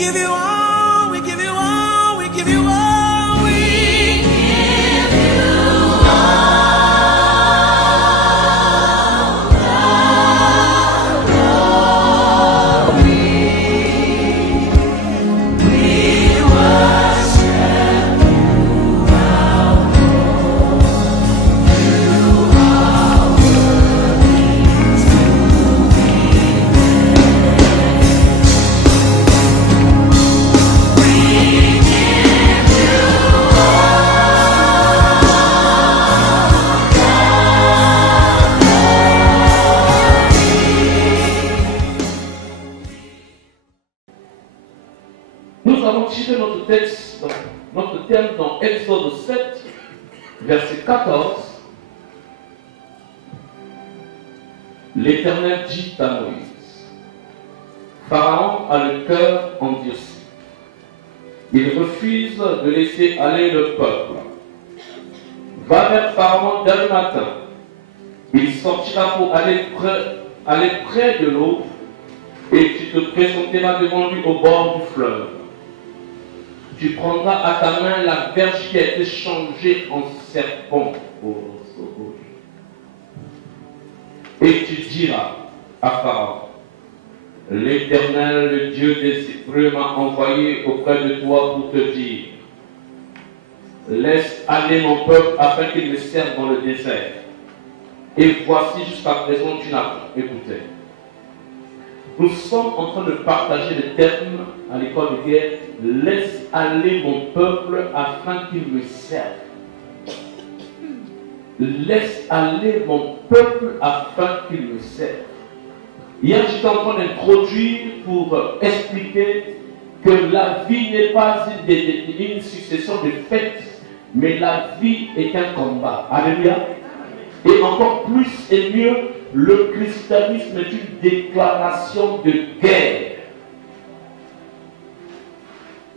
give you all, we give you all, we give you all. Nous allons tirer notre texte, notre thème dans Exode 7, verset 14. L'Éternel dit à Moïse, Pharaon a le cœur endurci. Il refuse de laisser aller le peuple. Va vers Pharaon dès le matin. Il sortira pour aller près de l'eau et tu te présenteras devant lui au bord du fleuve. Tu prendras à ta main la verge qui a été changée en serpent. Et tu diras à Pharaon, l'Éternel, le Dieu des Hébreux, m'a envoyé auprès de toi pour te dire, laisse aller mon peuple afin qu'il me serve dans le désert. Et voici jusqu'à présent tu n'as pas écouté. Nous sommes en train de partager le terme à l'école de guerre, laisse aller mon peuple afin qu'il me serve. Laisse aller mon peuple afin qu'il me serve. Hier, j'étais en train d'introduire pour expliquer que la vie n'est pas une succession de fêtes, mais la vie est un combat. Alléluia. Et encore plus et mieux, le christianisme est une déclaration de guerre.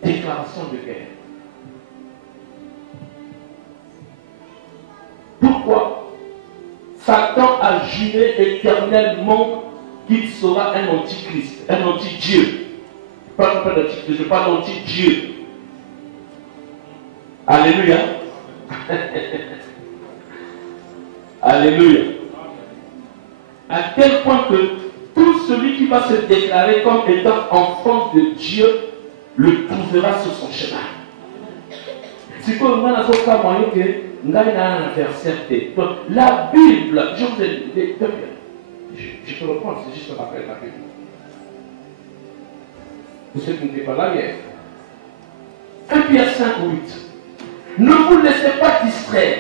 Déclaration de guerre. Pourquoi? Satan a juré éternellement qu'il sera un antichrist, un anti-Dieu. Pas d'antichrist, je parle d'anti-Dieu. Alléluia. Alléluia. À tel point que tout celui qui va se déclarer comme étant enfant de Dieu le trouvera sur son chemin. C'est comme la Bible, je vous ai dit, je te reprends, c'est juste après la Bible. Vous ceux qui n'étaient pas là hier. 1 Pierre 5, 8. Ne vous laissez pas distraire,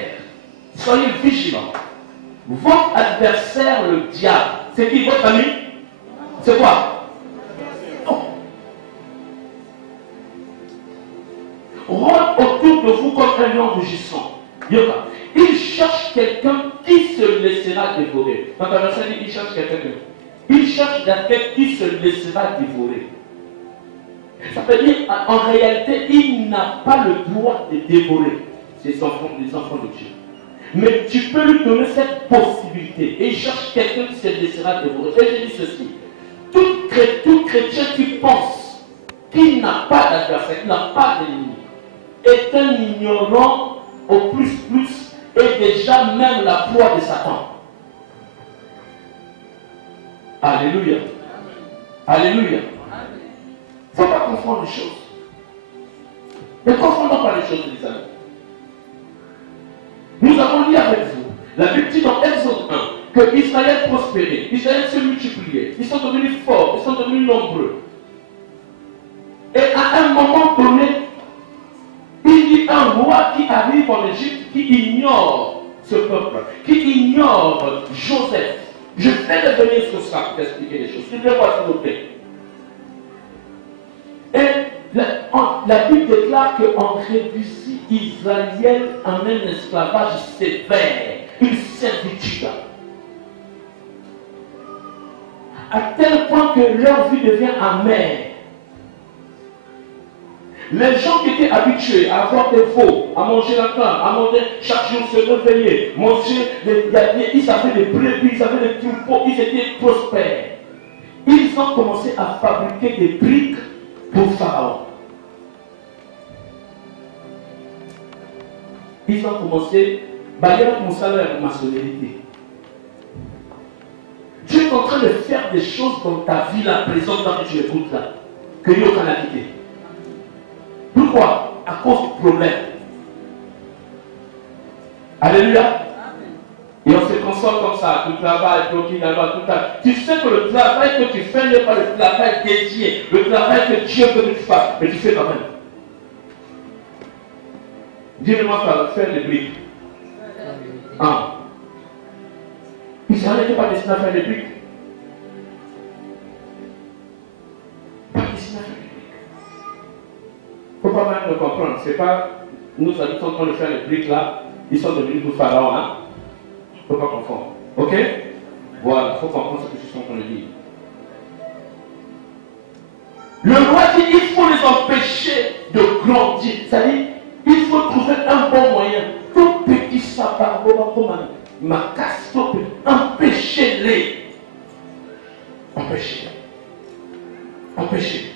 soyez vigilants. Votre adversaire, le diable, c'est qui votre ami? C'est quoi? Oh. Rôde autour de vous comme un lion rugissant. Il cherche quelqu'un qui se laissera dévorer. Quand un verset dit qu'il cherche quelqu'un, il cherche quelqu'un qui se laissera dévorer. Ça veut dire, en réalité, il n'a pas le droit de dévorer les enfants de Dieu. Mais tu peux lui donner cette possibilité. Et il cherche quelqu'un qui se laissera dévorer. Et je dis ceci. Tout chrétien qui pense qu'il n'a pas d'adversaire, qu'il n'a pas d'ennemi, est un ignorant au plus et déjà même la proie de Satan. Alléluia. Alléluia. Il ne faut pas confondre les choses. Ne confondons pas les choses, les amis. Nous avons lu avec vous la Bible dit dans Exode 1 que Israël prospérait, Israël se multipliait, ils sont devenus forts, ils sont devenus nombreux. Et à un moment donné, il y a un roi qui arrive en Égypte qui ignore ce peuple, qui ignore Joseph. Je vais revenir sur ça pour expliquer les choses. Suivez-moi s'il vous plaît. Et la Bible déclare qu'en réduisit Israël en un esclavage sévère, une servitude. À tel point que leur vie devient amère. Les gens qui étaient habitués à avoir des veaux, à manger la viande, à manger chaque jour, se réveiller, manger, ils avaient des brebis, ils avaient des troupeaux, ils étaient prospères. Ils ont commencé à fabriquer des briques pour Pharaon. Ils ont commencé, bah, il y a mon salaire pour ma solidarité. Tu es en train de faire des choses dans ta vie là, présente, quand tu écoutes là, que Dieu a quitté. Pourquoi? À cause du problème. Alléluia. Et on se console comme ça, tu travailles, tout ça. Tu sais que le travail que tu fais n'est pas le travail dédié, le travail que Dieu veut que tu fasses, mais tu fais quand même. Dis-moi faire les briques. Ah. Israël n'était pas destiné à faire les briques. Pas destiné à faire les briques. Il ne faut pas mal le comprendre. C'est pas nous adultes sont en train de faire les briques là, ils sont devenus pour Pharaon. Hein? Il ne faut pas confondre. Ok? Voilà, il faut comprendre ce que je suis en train de dire. Le roi dit il faut les empêcher de grandir. C'est-à-dire, il faut trouver un bon moyen. Tout petit sapin, ma casse, empêchez-les. Empêchez-les. Empêchez.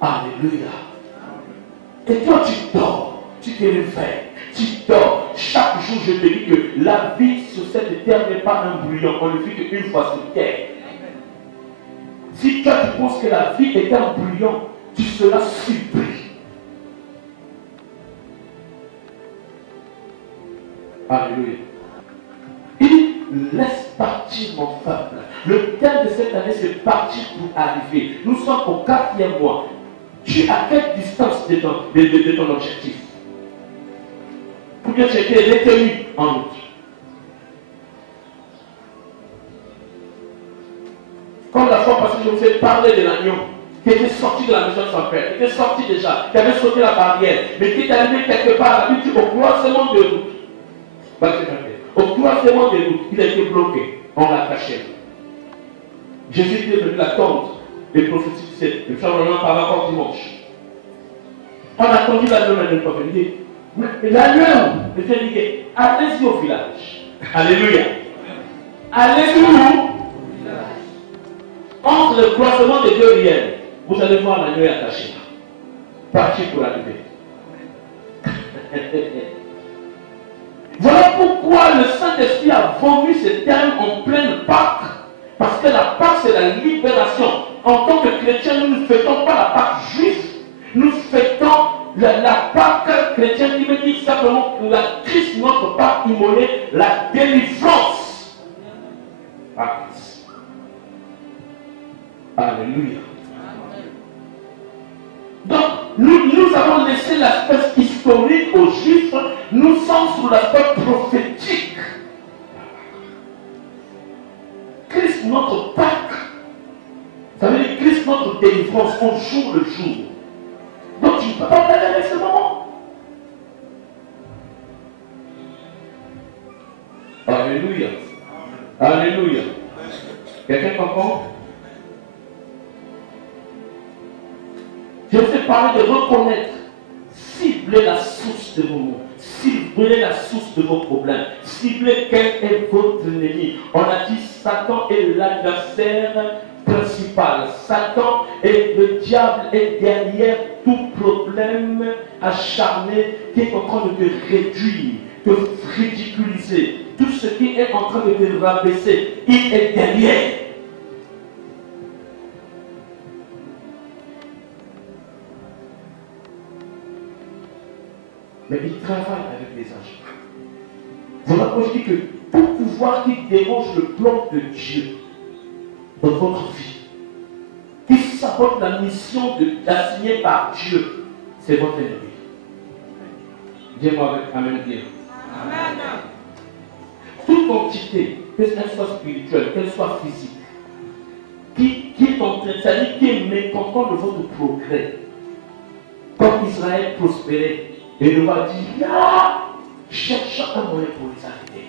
Alléluia. Et toi, tu dors, tu te réveilles, tu dors. Chaque jour, je te dis que la vie sur cette terre n'est pas un brouillon. On ne vit qu'une fois sur terre. Si toi, tu penses que la vie est un brouillon, tu seras surpris. Alléluia. Il laisse partir mon peuple. Le thème de cette année, c'est partir pour arriver. Nous sommes au 4e mois. Tu es à quelle distance de ton objectif? Pour que tu aies été retenu en août. Comme la fois passée, je vous ai parlé de l'agneau qui était sorti de la maison de son père, qui était sorti déjà, qui avait sauté la barrière, mais qui est arrivé quelque part, au croisement de route. Au croisement de route, il a été bloqué, on l'a caché. Jésus est venu l'attendre et prophétiser. Et puis on en parle encore dimanche. On a conduit l'agneau dans le prophète. Il dit, mais l'agneau, je te dis, allez-y au village. Alléluia. Allez-y où? Entre le croisement des deux riels, vous allez voir l'agneau est attaché. Parti pour arriver. Voilà pourquoi le Saint-Esprit a vomi ce terme en pleine Pâque. Parce que la Pâque, c'est la libération. En tant que chrétiens, nous ne fêtons pas la Pâque juive. Nous fêtons la Pâque chrétienne qui veut dire simplement que la Christ, notre Pâque immolée, la délivrance. Alléluia. Donc, nous avons laissé l'aspect historique aux Juifs. Nous sommes sur l'aspect prophétique. Christ, notre Pâque. Ça veut dire Christ, notre délivrance, on joue le jour. Donc, tu ne peux pas parler avec ce moment. Alléluia. Alléluia. Quelqu'un comprend? Je vous ai parlé de reconnaître, cibler la source de vos maux, cibler la source de vos problèmes, cibler quel est votre ennemi. On a dit Satan est l'adversaire principal. Satan et le diable est derrière tout problème acharné qui est en train de te réduire, de te ridiculiser. Tout ce qui est en train de te rabaisser, il est derrière. Mais il travaille avec les anges. Voilà pourquoi je dis que tout pouvoir qui dérange le plan de Dieu dans votre vie, qui sabote la mission assignée par Dieu, c'est votre ennemi. Dis-moi avec Amen bien. Amen. Toute entité, qu'elle soit spirituelle, qu'elle soit physique, qui est en train, c'est-à-dire qui est mécontent de votre progrès, comme Israël prospérait. Et le roi dit, là, cherche un moyen pour les arrêter.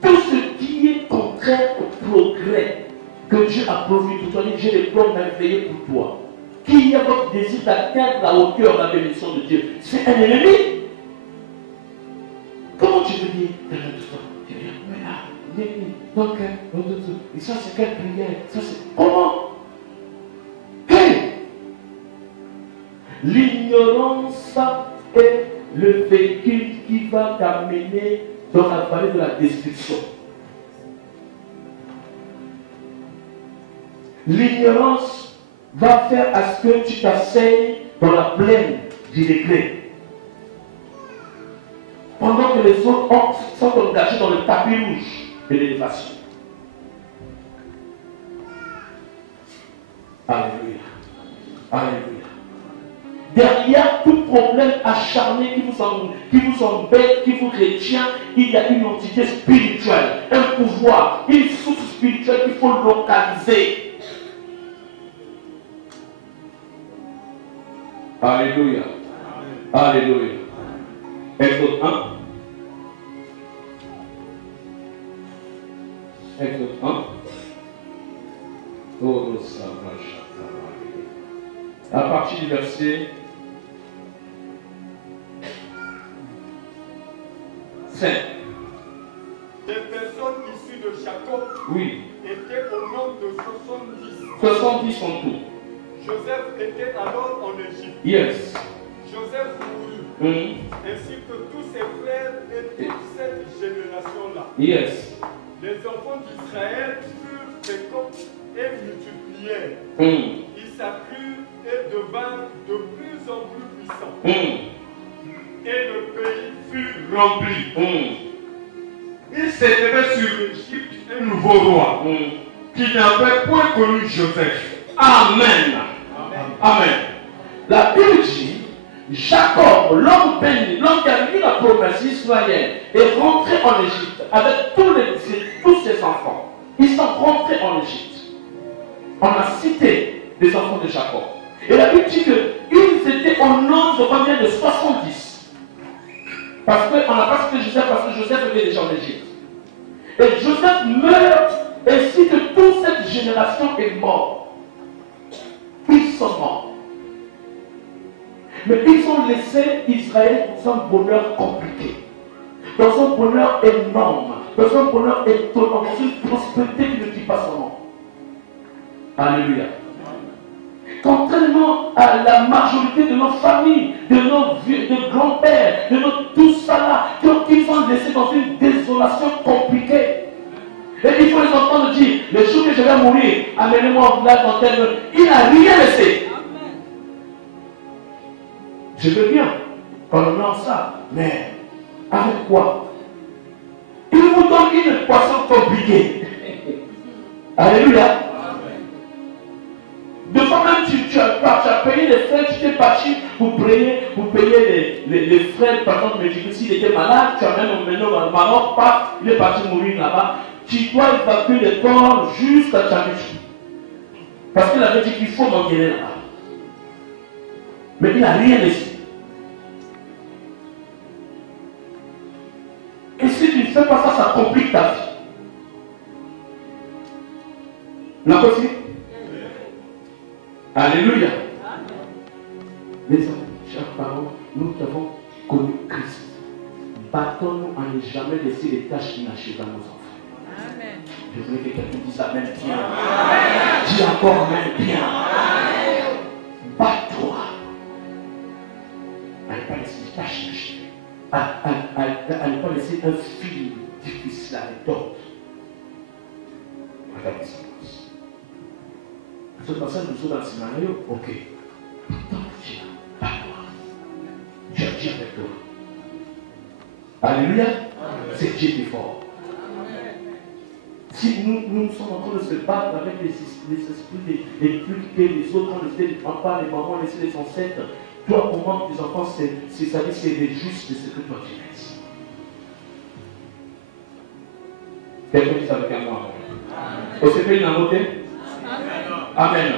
Tout ce qui est contraire au progrès que Dieu a promis pour toi, j'ai des plans merveilleux pour toi. Qui a votre désir d'atteindre la hauteur de la bénédiction de Dieu, c'est un ennemi. Comment tu peux dire, tu veux dire, mais là, donc, Et ça, c'est quelle prière? Ça, c'est comment? Hey! L'ignorance est le véhicule qui va t'amener dans la vallée de la destruction. L'ignorance va faire à ce que tu t'asseyes dans la plaine d'illégré. Pendant que les autres sont engagés dans le tapis rouge de l'élévation. Alléluia. Alléluia. Derrière tout problème acharné qui vous embête, qui vous retient, il y a une entité spirituelle, un pouvoir, une source spirituelle qu'il faut localiser. Alléluia. Alléluia. Exode 1. Exode 1. Oh, ça va. À partir du verset 5. Les personnes issues de Jacob étaient au nombre de 70. 70 en tout. Joseph était alors en Égypte. Yes. Joseph mourut, ainsi que tous ses frères et toute cette génération-là. Yes. Les enfants d'Israël furent féconds et multiplièrent. Ils s'accrurent et devinrent de plus en plus puissants. Et le pays fut rempli. Il s'élevait sur l'Égypte un nouveau roi qui n'avait point connu Joseph. Amen. Amen. La Bible dit, Jacob, l'homme béni, l'homme qui a vu la promesse israélienne, est rentré en Égypte avec tous ses enfants. Ils sont rentrés en Égypte. On a cité les enfants de Jacob. Et la Bible dit qu'ils étaient au nombre de combien? De 70. Parce qu'on n'a pas cité Joseph, parce que Joseph était déjà en Égypte. Et Joseph meurt, ainsi que toute cette génération est morte. Ils sont morts. Mais ils ont laissé Israël dans un bonheur compliqué, dans un bonheur énorme, dans un bonheur étonnant, dans une prospérité qui ne dit pas son nom. Alléluia. Contrairement à la majorité de nos familles, de nos vieux, de grands-pères, de tout ça là, qu'ils sont laissés dans une désolation compliquée. Et il faut les entendre dire, le jour que je vais mourir, amenez-moi au village dans tel. Il n'a rien laissé. Je veux bien qu'on lance ça, mais avec quoi? Il vous donne une poisson compliquée. Alléluia. De fois même, tu as payé les frais, tu t'es parti pour payer les frais, par exemple, mais s'il était malade, tu as même emmené au Maroc, il est parti mourir là-bas. Tu dois évacuer les corps jusqu'à Tchamich. Parce qu'il avait dit qu'il faut m'engueuler là-bas. Mais il n'a rien laissé. Et si tu ne fais pas ça, ça complique ta vie. La possible? Alléluia. Les amis, chers parents, nous qui avons connu Christ, battons-nous à ne jamais laisser les tâches inachevées à nos enfants. Amen. Je voulais que quelqu'un dise Amen bien. Amen. Dis encore Amen bien. Amen. Bats-toi à ne pas laisser les tâches inachevées. À ne pas laisser un fil difficile à l'autre. Regardez ça. Ce passage nous sauve dans le scénario, ok. Pourtant, tu es là, bats-toi. Tu as Dieu avec toi. Alléluia. C'est Dieu qui est fort. Si nous sommes en train de se battre avec les esprits, les trucs que les autres ont laissé, les papas, les mamans, laissé les ancêtres, toi, au moment tes enfants, c'est les justes de ce que toi tu laisses. Quelqu'un dit ça avec moi. Au CP, il a noté? Amen.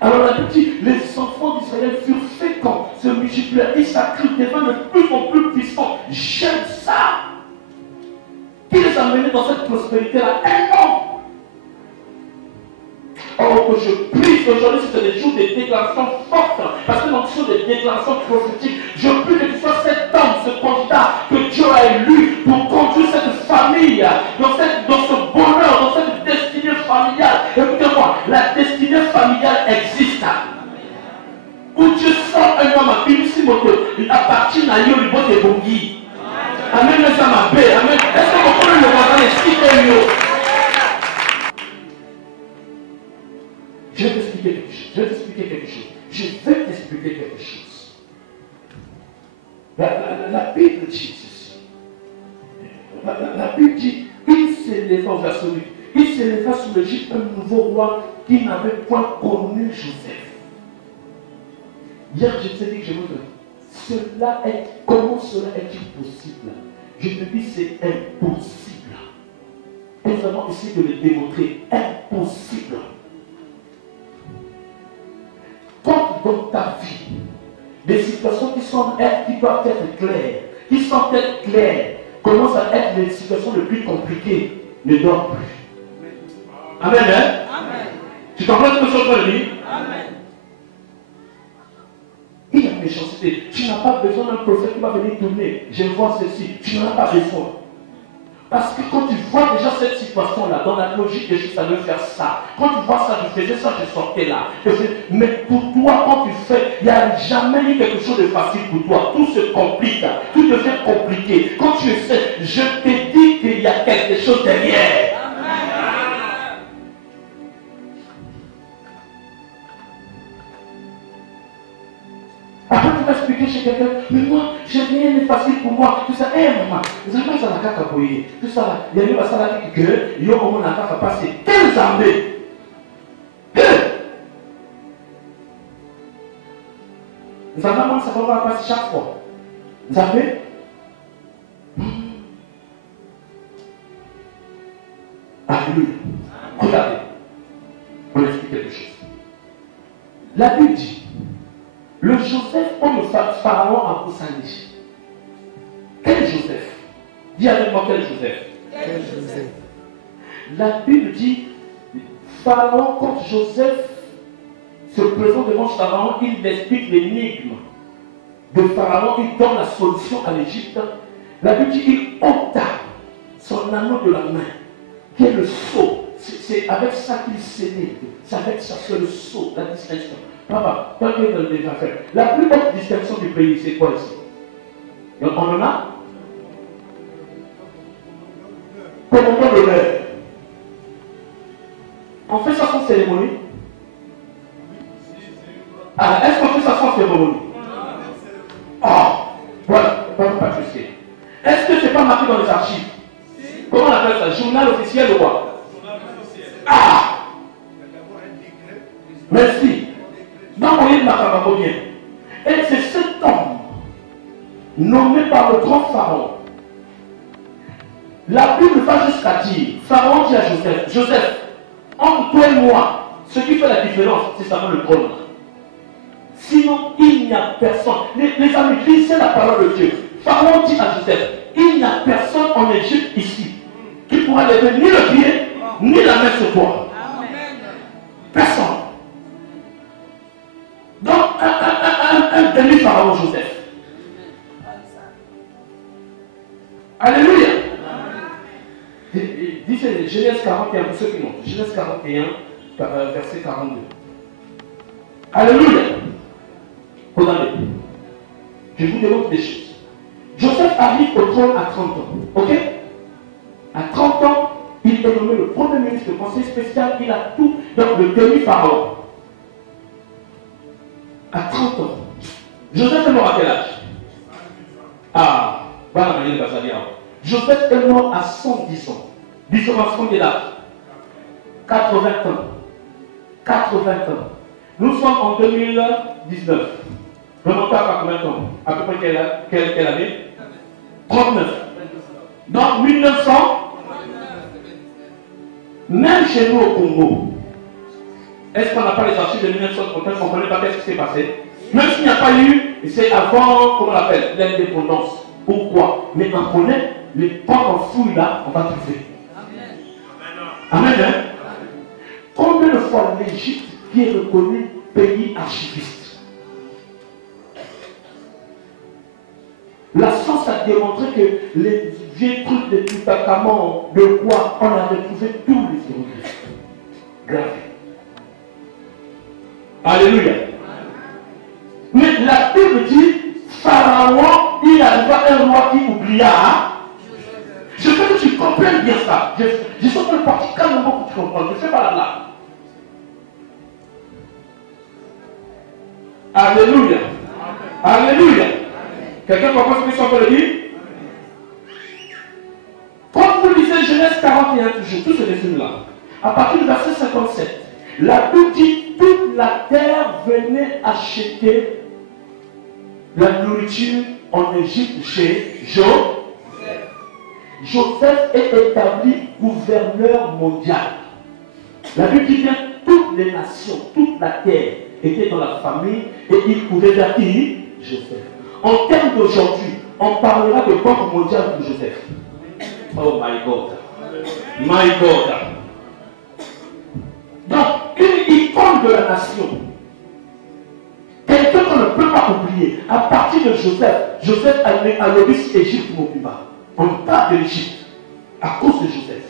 Alors la petite, les enfants d'Israël furent féconds, se multiplièrent, ils s'accrurent, devinrent de plus en plus puissants. J'aime ça. Qui les a menés dans cette prospérité-là? Énorme. Or que je prie aujourd'hui, c'est des jours de déclarations fortes, parce que dans ce sont des déclarations prophétiques. Je prie que tu sois cet homme, ce candidat que Dieu a élu pour conduire cette famille dans ce bonheur Où Dieu sort un homme à Bimsi Moto, il appartient à Yo, il botte des bonguis. Amen, ça m'a paix. Amen. Est-ce que vous pouvez le voir dans les sites Yo? Je vais t'expliquer quelque chose. Je vais t'expliquer quelque chose. La Bible dit ceci. La Bible dit, il s'éleva au verset 8. Il s'éleva sur l'Égypte un nouveau roi qui n'avait point connu Joseph. Hier, je t'ai dit que je vous dis, comment cela est-il possible? Je te dis, c'est impossible. Nous avons essayé de le démontrer. Impossible. Quand dans ta vie, des situations qui doivent être claires, qui sont être claires, commencent à être les situations les plus compliquées, ne dorment plus. Amen, hein? Amen. Tu comprends ce que je suis en train de dire? Amen. Il y a méchanceté. Tu n'as pas besoin d'un prophète qui va venir tourner. Je vois ceci. Tu n'en as pas besoin. Parce que quand tu vois déjà cette situation-là, dans la logique des choses, ça veut faire ça. Quand tu vois ça, je faisais ça, je sortais là. Mais pour toi, quand tu fais, il n'y a jamais eu quelque chose de facile pour toi. Tout se complique, tout devient compliqué. Quand tu essaies, je te dis qu'il y a quelque chose derrière. Après, tu vas expliquer chez quelqu'un, mais moi, j'ai rien de facile pour moi. Tout ça, maman, vous avez pas ça la caca pour tout ça là, il y a eu ça là que, il y a au moins la caca passer 15 années. Vous avez vraiment ça va passer chaque fois. Vous avez Alléluia. Regardez, on explique quelque chose. La Bible dit, le Joseph, on le Pharaon a Boussani. Quel Joseph? Dis avec moi quel Joseph? Quel Joseph? La Bible dit, Pharaon, quand Joseph se présente devant Pharaon, il explique l'énigme de Pharaon, il donne la solution à l'Égypte. La Bible dit, il ôta son anneau de la main, qui est le sceau. C'est avec ça qu'il s'élève. C'est avec ça, c'est le sceau, la distinction. Papa, toi qui es déjà fait. La plus haute distinction du pays, c'est quoi ici? On en a? Commandant d'honneur. On fait ça sans cérémonie? Ah, est-ce qu'on fait ça sans cérémonie? Ah, voilà, pas de souci. Est-ce que c'est pas marqué dans les archives? Comment on appelle ça? Journal officiel ou quoi? Ah! Merci. Dans mon livre, ma bien. Et c'est cet homme, nommé par le grand Pharaon. La Bible va jusqu'à dire, Pharaon dit à Joseph, Joseph, entre toi et moi, ce qui fait la différence, c'est seulement le trône. Sinon, il n'y a personne. Les amis, lisez la parole de Dieu. Pharaon dit à Joseph, il n'y a personne en Égypte ici qui pourra lever ni le pied, ni la main sur toi. Personne. Donc, un demi-pharaon Joseph. Alléluia. Dites Genèse 41, pour ceux qui n'ont. Genèse 41, verset 42. Alléluia. Regardez. Je vous demande des choses. Joseph arrive au trône à 30 ans. Ok? À 30 ans, il est nommé le premier ministre, le conseil spécial, il a tout. Donc, le demi-pharaon. À 30 ans. Joseph est mort à quel âge? Ah, voilà la manière de ça dire. Joseph est mort à 110 ans. Différence combien d'âge? 80 ans. 80 ans. Nous sommes en 2019. Remontez à combien de temps? À peu près quelle année? 39. Donc 1900. Même chez nous au Congo. Est-ce qu'on n'a pas les archives de 1939? On ne connaît pas ce qui s'est passé. Même s'il n'y a pas eu, c'est avant, comment on l'appelle, l'indépendance. Pourquoi? Mais on connaît, quand on fouille là, on va trouver. Amen. Amen. Hein? Combien de fois l'Égypte qui est reconnue pays archiviste? La science a démontré que les vieux trucs de Toutankhamon, de quoi on a retrouvé tous les hiéroglyphes gravés. Alléluia. Bible dit, Pharaon, il arriva un roi qui oublia. Je veux que tu comprennes bien ça. Je sens que le parti calmement pour que tu comprennes. Je ne fais pas la blague. Alléluia. Alléluia. Quelqu'un comprend ce que je suis en train de dire? Comme vous lisez Genèse 41 toujours, tout ce résumé-là, à partir du verset 57, la Bible dit toute la terre venait acheter la nourriture en Égypte chez Joseph. Joseph est établi gouverneur mondial. La Bible dit bien toutes les nations, toute la terre était dans la famille et il courait vers qui? Joseph. En termes d'aujourd'hui, on parlera de banque mondiale pour Joseph. Oh my God. My God. Donc, une icône de la nation. Quelqu'un qu'on ne peut pas oublier. À partir de Joseph, Joseph a levé l'Égypte au plus bas. On parle de l'Égypte à cause de Joseph.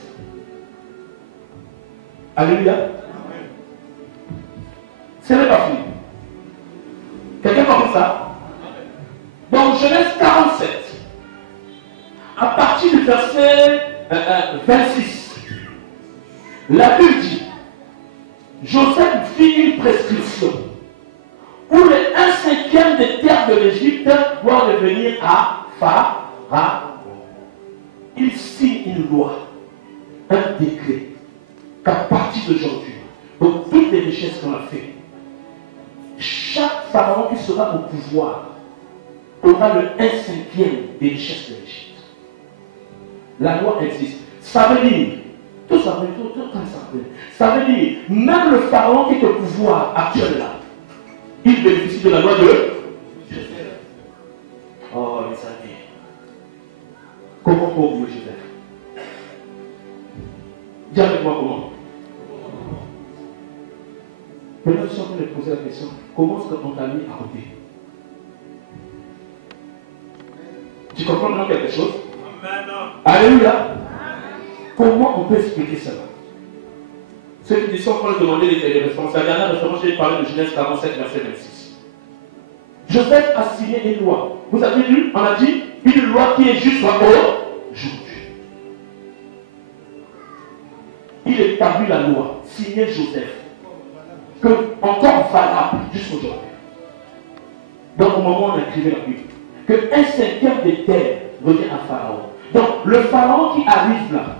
Alléluia. Ce n'est pas fini. Quelqu'un comprend ça? Donc, Genèse 47. À partir du verset 26, la Bible dit, Joseph fit une prescription pour les 1/5 des terres de l'Égypte doit revenir à Pharaon. Il signe une loi, un décret, qu'à partir d'aujourd'hui, donc toutes les richesses qu'on a fait, chaque pharaon qui sera au pouvoir aura le 1/5 des richesses de l'Égypte. La loi existe. Ça veut dire, tout ça veut dire, ça veut dire, même le pharaon qui est au pouvoir actuel là, il bénéficie de la loi de Joseph. Oh, les amis. Comment pour vous, Joseph? Dis avec moi comment. Maintenant, je suis en train de poser la question, comment est-ce qu'on t'a mis à côté? Tu comprends maintenant quelque chose? Amen. Alléluia. Comment on peut expliquer cela? Ceux qui sont en train de demander les références. La dernière référence, j'ai parlé de Genèse 47, verset 26. Joseph a signé une loi. Vous avez lu, on a dit, une loi qui est juste aujourd'hui. Il établit la loi, signé Joseph, que encore valable jusqu'aujourd'hui. Donc au moment où on a écrit la Bible, que 1/5 des terres revient à Pharaon. Donc le Pharaon qui arrive là,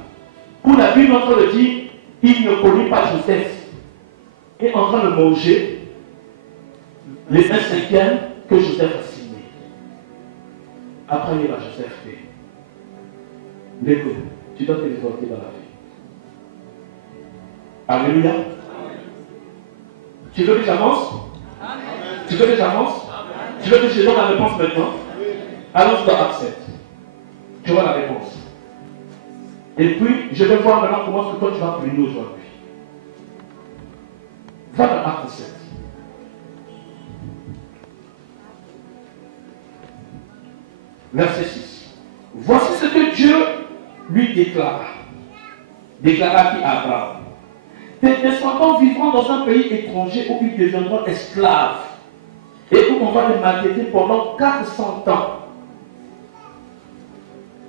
où la Bible est en train de dire, il ne connaît pas Joseph, est en train de manger les 1/5 que Joseph a signé. Après il va Joseph fait. Mais tu dois te révolter dans la vie. Alléluia. Tu veux que j'avance? Tu veux que j'avance? Tu veux que je donne la réponse maintenant? Allons dans Acte 7. Tu vois la réponse. Et puis, je vais voir maintenant comment est-ce que toi tu vas prier aujourd'hui. Va dans Acte 7. Verset 6. Voici ce que Dieu lui déclara. Déclara qui à Abraham. Tes descendants vivront dans un pays étranger où ils deviendront esclaves et où on va les maltraiter pendant 400 ans.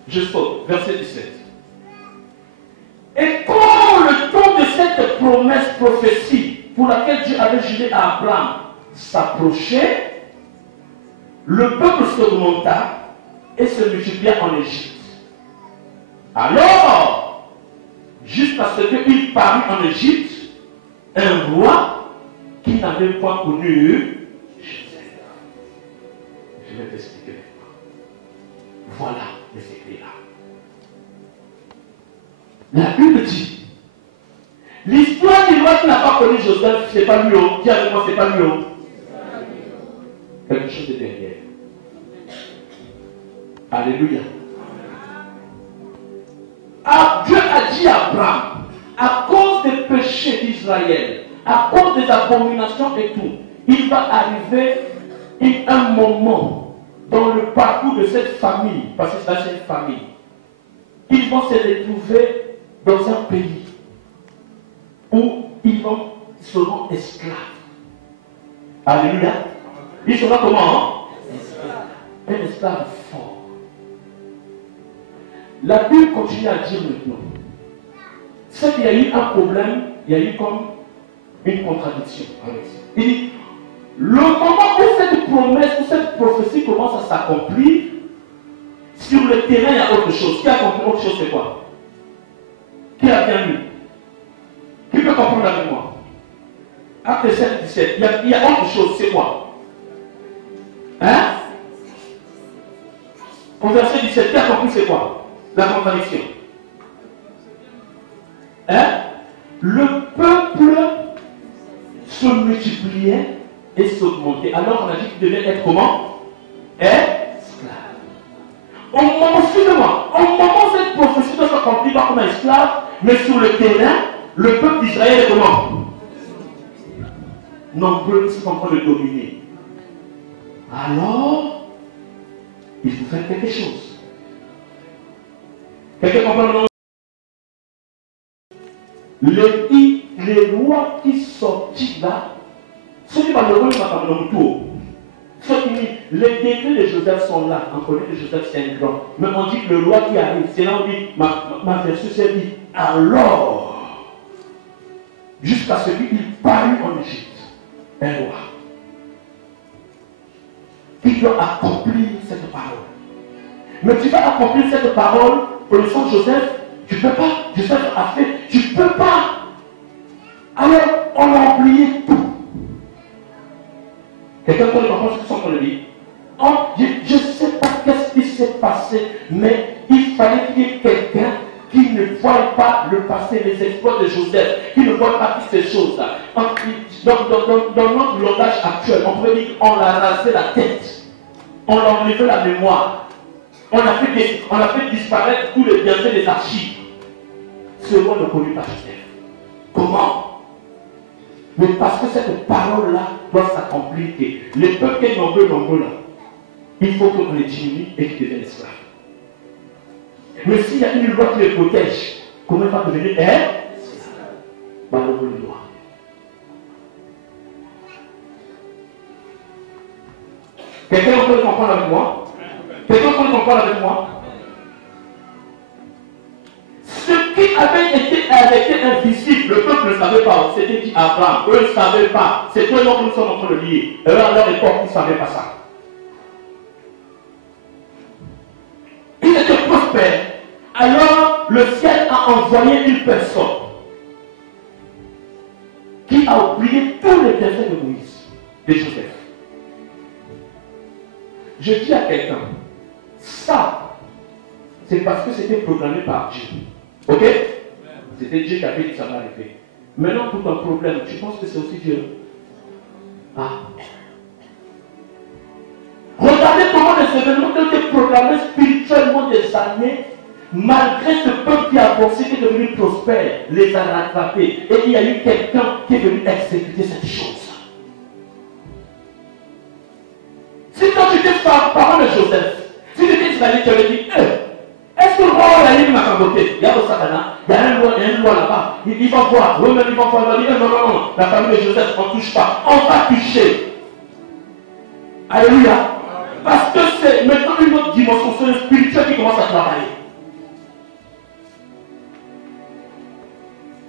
Je saute, verset 17. Et quand le temps de cette promesse, prophétie, pour laquelle Dieu avait juré à Abraham, s'approchait, le peuple s'augmenta et se multiplia en Égypte. Alors, jusqu'à ce qu'il parut en Égypte, un roi qui n'avait pas connu Joseph. Je vais t'expliquer. Voilà les secrets là. La Bible dit, l'histoire du roi qui n'a pas connu Joseph, c'est pas lui. Dis avec moi, c'est pas lui. Quelque chose de derrière. Alléluia. Ah, Dieu a dit à Abraham, à cause des péchés d'Israël, à cause des abominations et tout, il va arriver un moment dans le parcours de cette famille, parce que c'est une famille, ils vont se retrouver dans un pays où ils seront esclaves. Alléluia. Ils seront comment? un esclave fort. La Bible continue à dire maintenant, c'est qu'il y a eu un problème, il y a eu comme une contradiction avec ça. Il dit, le moment où cette promesse, où cette prophétie commence à s'accomplir, sur le terrain, il y a autre chose. Qui a compris autre chose, c'est quoi? Qui a bien lu? Qui peut comprendre avec moi? Acte 7, 17, il y a autre chose, c'est quoi? Hein? Au verset 17, qui a compris c'est quoi? La contradiction. Hein? Le peuple se multipliait et s'augmentait. Alors on a dit qu'il devait être comment? Esclave. Au moment, suivez-moi, au moment où cette prophétie doit s'accomplir pas comme un esclave, mais sur le terrain, le peuple d'Israël est comment? Nombreux qui sont en train de dominer. Alors, il faut faire quelque chose. Quelqu'un comprend le nom? Les lois qui sortent là, ceux qui parlent de tout. Les décrets de Joseph sont là. On connaît que Joseph c'est un grand. Mais on dit que le roi qui arrive, c'est là où on dit, ma version c'est dit, alors, jusqu'à ce qu'il parut en Égypte, un roi, qui doit accomplir cette parole. Mais tu vas accomplir cette parole pour le sang de Joseph, tu ne peux pas. Joseph a fait, tu ne peux pas. Alors, on a oublié tout. Quelqu'un peut comprendre ce qu'on le dit. Je ne sais pas qu'est-ce qui s'est passé, mais il fallait qu'il y ait quelqu'un qui ne voit pas le passé, les exploits de Joseph, qui ne voit pas toutes ces choses-là. Dans notre langage actuel, on peut dire qu'on l'a rasé la tête, on a enlevé la mémoire, on a fait disparaître tous les bienfaits des archives. Ce mot ne connu pas Joseph. Comment? Mais parce que cette parole-là doit s'accomplir. Les peuples qui sont nombreux là, il faut qu'on les diminue et qu'ils deviennent esclaves. Mais s'il y a une loi qui les protège, comment il va devenir esclave? Malheureux les lois. Quelqu'un peut comprendre avec moi? Quelqu'un peut comprendre avec moi? Ce qui avait été invisible, le peuple ne savait pas. C'était dit Abraham. Eux ne savaient pas. C'est eux que nous sommes en train de lire. Eux, à leur époque, ils ne savaient pas ça. Ils étaient prospères. Alors, le ciel a envoyé une personne qui a oublié tous les bienfaits de Moïse, de Joseph. Je dis à quelqu'un, ça, c'est parce que c'était programmé par Dieu. Ok? C'était Dieu qui avait dit que ça va arriver. Maintenant, pour ton problème, tu penses que c'est aussi Dieu? Ah. Regardez comment les événements ont été programmés spirituellement des années, malgré ce peuple qui a pensé qu'il est devenu prospère, les a rattrapés. Et il y a eu quelqu'un qui est venu exécuter cette chose. Si toi tu étais parent de Joseph, si tu étais israélite, tu aurais dit, est-ce que le roi a dit ma beauté? Il y a au Satana, il y a un roi là-bas, il va voir, eux-mêmes ils vont voir, il va dire non, la famille de Joseph, on ne touche pas, on va toucher. Alléluia. Parce que c'est maintenant une autre dimension, c'est le spirituel qui commence à travailler.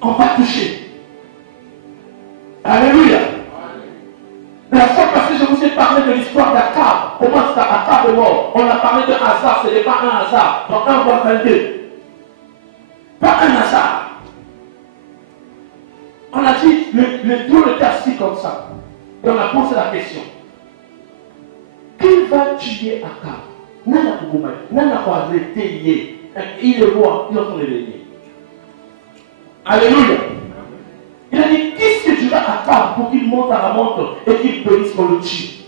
On va toucher. Alléluia. La fois passée, je vous ai parlé de l'histoire d'Akab. Comment est-ce qu'Akab est mort? On a parlé de hasard, ce n'est pas un hasard. Dans 1 voire 22. Pas un hasard. On a dit, le trône était assis comme ça. Et on a posé la question. Qui va tuer Akab? Nana Kouboumai, Nana Kouarete, il est roi, il est en train de régner. Alléluia. Il a dit, qui se tuera Akab pour qu'il monte à la montre et qu'il périsse pour le tue?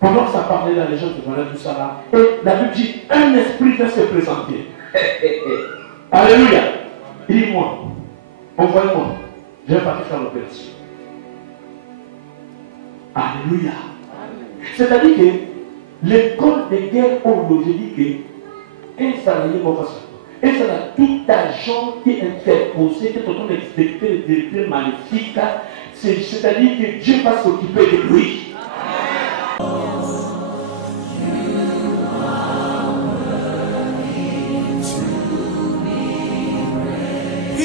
Pendant que ça parlait là, les gens se parlaient tout ça là. Et la Bible dit, un esprit vient se présenter. Alléluia. Il dit, moi, envoyez-moi. Je vais partir faire l'opération. Alléluia. C'est-à-dire que l'école de guerre aujourd'hui dit qu'un salarié va faire ça. Et ça a tout agent qui est interposé, qui est en train d'exécuter des décrets maléfiques. C'est-à-dire que Dieu va s'occuper de lui.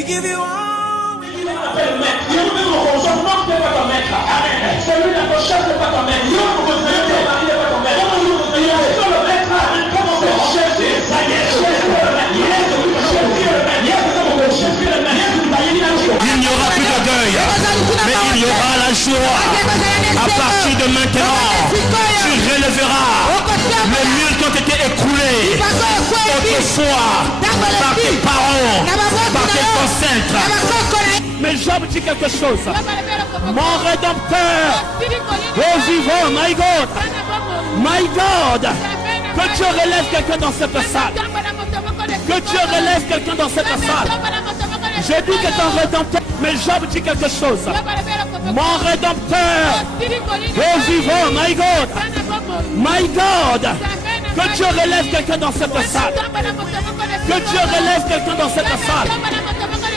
We give you all. We give you all. Celui de ton chef n'est pas ton maître. Celui de ton mari n'est pas ton maître. Il est seul le maître. Il n'y aura plus de deuil, mais il y aura la joie. À partir de maintenant, tu relèveras les murs qui ont été écroulés autrefois par tes parents, par tes ancêtres. Mais Job dit quelque chose. Mon rédempteur est vivant, my God. My God. Que Dieu relève quelqu'un dans cette salle. Que Dieu relève quelqu'un dans cette salle. Je dis que ton rédempteur. Mais Job dit quelque chose. Mon rédempteur est vivant, my God. My God. Que Dieu relève quelqu'un dans cette salle. Que Dieu relève quelqu'un dans cette salle.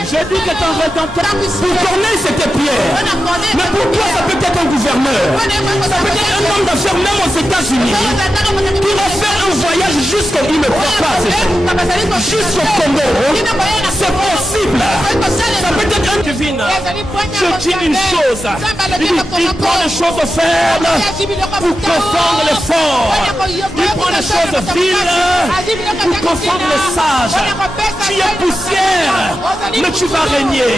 Je dis que ton rédempteur, pour Corneille c'était Pierre, mais pour toi ça peut être un gouverneur, ça peut être un homme d'affaires même aux États-Unis, qui va faire un voyage jusqu'au, il ne croit pas, jusqu'au Congo. C'est possible. Ça peut être un divine. Je dis une chose, il prend les choses faibles pour confondre les forts. Il prend les choses viles pour confondre les sages. Tu es poussière, mais tu vas régner.